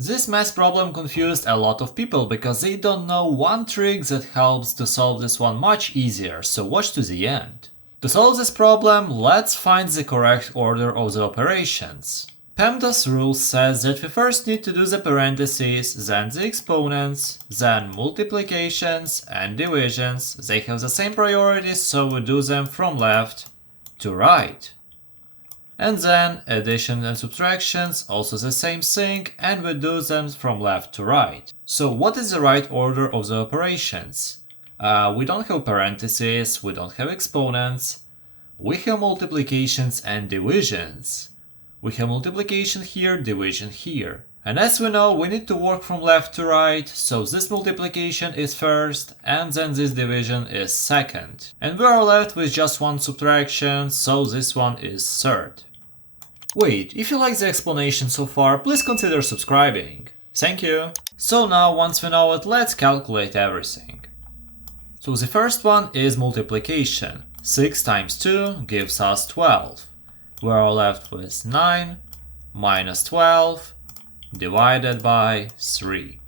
This math problem confused a lot of people because they don't know one trick that helps to solve this one much easier, so watch to the end. To solve this problem, let's find the correct order of the operations. PEMDAS rule says that we first need to do the parentheses, then the exponents, then multiplications and divisions. They have the same priorities, so we do them from left to right. And then addition and subtractions, also the same thing, and we do them from left to right. So what is the right order of the operations? We don't have parentheses, we don't have exponents, we have multiplications and divisions. We have multiplication here, division here. And as we know, we need to work from left to right, so this multiplication is first, and then this division is second. And we are left with just one subtraction, so this one is third. Wait, if you like the explanation so far, please consider subscribing. Thank you! So now, once we know it, let's calculate everything. So the first one is multiplication. 6 times 2 gives us 12. We are left with 9 minus 12 divided by 3.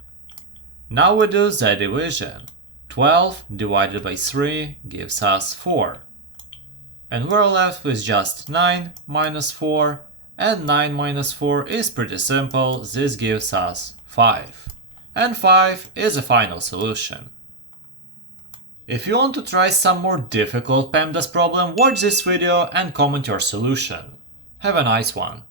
Now we do the division. 12 divided by 3 gives us 4. And we're left with just 9 minus 4, and 9 minus 4 is pretty simple, this gives us 5. And 5 is the final solution. If you want to try some more difficult PEMDAS problem, watch this video and comment your solution. Have a nice one!